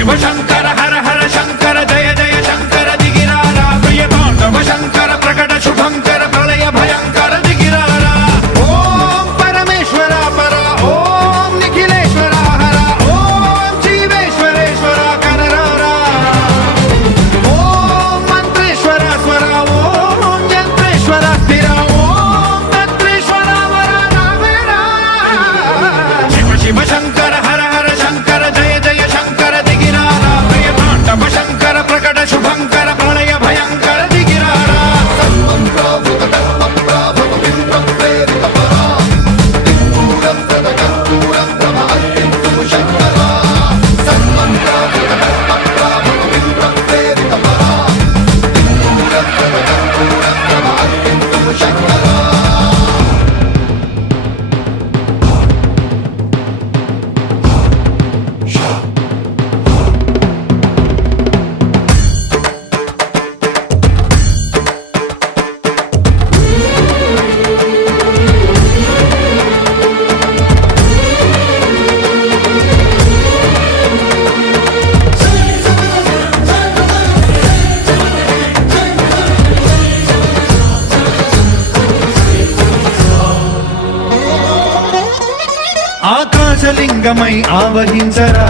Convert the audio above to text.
శివశంకర హర హర శంకర జయ జయ శంకర దిగిరారా ప్రియతాండవ శంకర ప్రకట శుభంకర ప్రళయ భయంకర దిగిరారా ఓం పరమేశ్వర పర ఓం నిఖిలేశ్వర హర ఓం జీవేశ్వరేశ్వర కరరారా ఓం మంత్రేశ్వర స్వర ఓం యంత్రేశ్వర స్థిర ఓం తంత్రేశ్వర వర నావేరా శివ శివ శంకర హర హర శంకర జయ జయ శంకర దిగిరారా ప్రియతాండవ శంకర ప్రకట శుభంకర ప్రళయ భయంకర దిగిరారా ఆకాశలింగమై ఆవహించరా